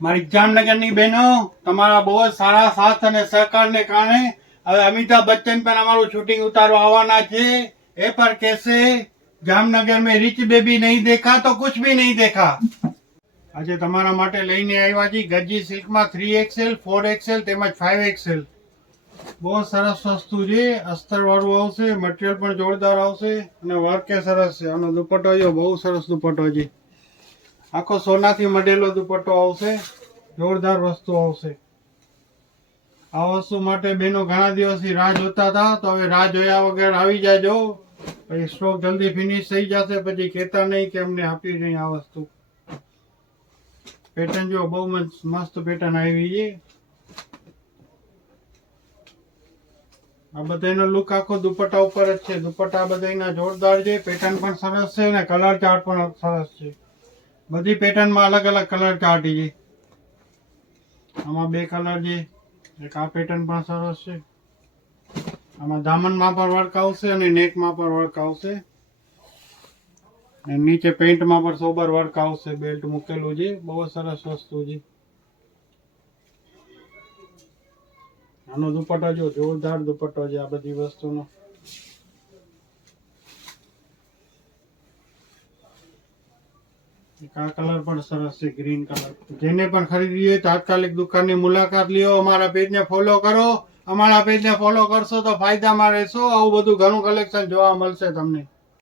મારી જામનગરની બહેનો, તમારા બહુ જ સારા સાથ અને સહકારને કારણે હવે અમિતાભ બચ્ચન પણ અમારું શૂટિંગ ઉતારવા આવવાના છે. એ પર કહેશે જામનગર में रिच बेबी नहीं देखा तो कुछ भी नहीं देखा. આજે તમારા માટે લઈને આવ્યા છીએ ગજી સિલ્કમાં 3XL 4XL તેમજ 5XL. બહુ સરસ વસ્તુ છે. અસ્તર વાળું આવશે, મટીરિયલ પણ જોરદાર આવશે અને વર્ક એ સરસ છે. આનો દુપટ્ટો જો બહુ સરસ દુપટ્ટો છે. આખો સોનાથી મઢેલો દુપટ્ટો આવશે. જોરદાર વસ્તુ આવશે. આ વસ્તુ માટે બહેનો ઘણા દિવસથી રાહ જોતા હતા, તો હવે રાહ જોયા વગર આવી જાજો. પછી સ્ટોક જલ્દી ફિનિશ થઈ જશે, પછી કહેતા નહીં કે અમને આપી નહીં આ વસ્તુ. પેટર્ન જો બહુ મસ્ત પેટર્ન આવી છે. આ બધાનો લુક આખો દુપટ્ટા ઉપર જ છે. દુપટ્ટા બધાના જોરદાર છે. પેટર્ન પણ સરસ છે અને કલર ચાર્ટ પણ સરસ છે. બધી પેટર્નમાં અલગ અલગ કલર ચાર્ટ છે. આમાં બે કલર છે. એક આ પેટર્ન પણ સરસ છે. આમાં દામનમાં પણ વર્ક આવશે અને નેકમાં પણ વર્ક આવશે. અને નીચે પેન્ટમાં પણ સોબર વર્ક આવશે. બેલ્ટ મૂકેલું છે. બહુ સરસ વસ્તુ છે. આનો દુપટ્ટો જો જોરદાર દુપટ્ટો છે આ બધી વસ્તુનો. આ કલર પણ સરસ છે, ગ્રીન કલર. જેને પણ ખરીદવી હોય તાત્કાલિક દુકાનની મુલાકાત લ્યો. અમારા પેજને ફોલો કરો. અમારા પેજને ફોલો કરશો તો ફાયદામાં રહેશો. આવું બધું ઘણું કલેક્શન જોવા મળશે તમને.